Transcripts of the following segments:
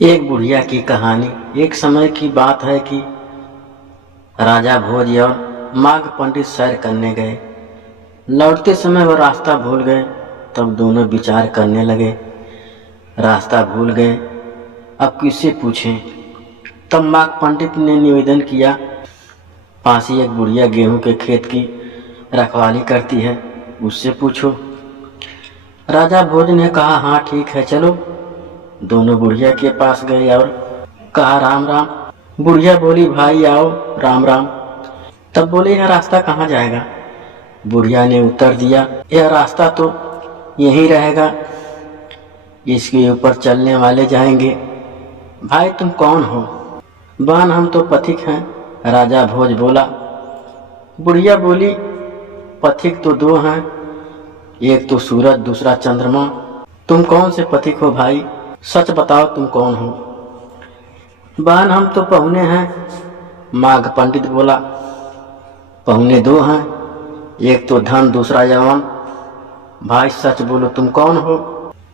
एक बुढ़िया की कहानी। एक समय की बात है कि राजा भोज और माघ पंडित सैर करने गए। लौटते समय वह रास्ता भूल गए। तब दोनों विचार करने लगे, रास्ता भूल गए, अब किससे पूछें। तब माघ पंडित ने निवेदन किया, पास ही एक बुढ़िया गेहूं के खेत की रखवाली करती है, उससे पूछो। राजा भोज ने कहा, हाँ ठीक है, चलो। दोनों बुढ़िया के पास गए और कहा, राम राम। बुढ़िया बोली, भाई आओ, राम राम। तब बोले, यह रास्ता कहाँ जाएगा? बुढ़िया ने उत्तर दिया, यह रास्ता तो यहीं रहेगा, इसके ऊपर चलने वाले जाएंगे। भाई तुम कौन हो? बहन हम तो पथिक हैं, राजा भोज बोला। बुढ़िया बोली, पथिक तो दो हैं, एक तो सूरज दूसरा चंद्रमा। तुम कौन से पथिक हो भाई? सच बताओ तुम कौन हो? बहन हम तो पहुने हैं, माघ पंडित बोला। पहुने दो हैं, एक तो धन दूसरा यवन। भाई सच बोलो तुम कौन हो?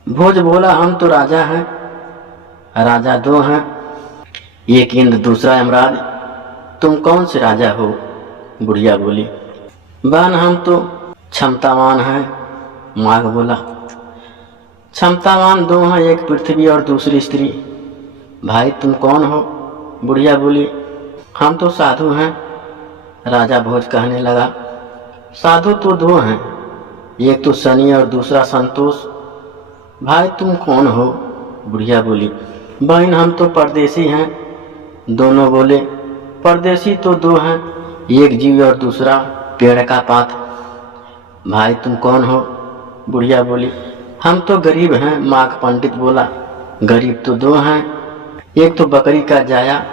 भोज बोला, हम तो राजा हैं, राजा दो हैं, एक इंद्र दूसरा यमराज। तुम कौन से राजा हो? बुढ़िया बोली। बहन हम तो क्षमतावान हैं, माघ बोला। क्षमतावान दो हैं, एक पृथ्वी और दूसरी स्त्री। भाई तुम कौन हो? बुढ़िया बोली, हम तो साधु हैं, राजा भोज कहने लगा। साधु तो दो हैं, एक तो शनि और दूसरा संतोष। भाई तुम कौन हो? बुढ़िया बोली, बहन हम तो परदेसी हैं। दोनों बोले, परदेसी तो दो हैं, एक जीव और दूसरा पेड़ का पात। भाई तुम कौन हो? बुढ़िया बोली, हम तो गरीब हैं, माघ पंडित बोला। गरीब तो दो हैं, एक तो बकरी का जाया,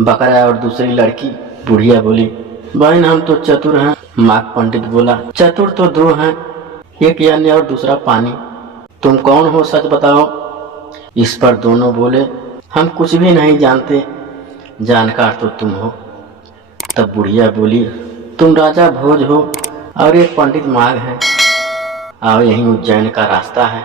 बकरा और दूसरी लड़की। बुढ़िया बोली, बहन हम तो चतुर हैं, माघ पंडित बोला। चतुर तो दो हैं, एक यज्ञ और दूसरा पानी। तुम कौन हो, सच बताओ। इस पर दोनों बोले, हम कुछ भी नहीं जानते, जानकार तो तुम हो। तब बुढ़िया बोली, तुम राजा भोज हो और एक पंडित माघ है, आओ यहीं उज्जैन का रास्ता है।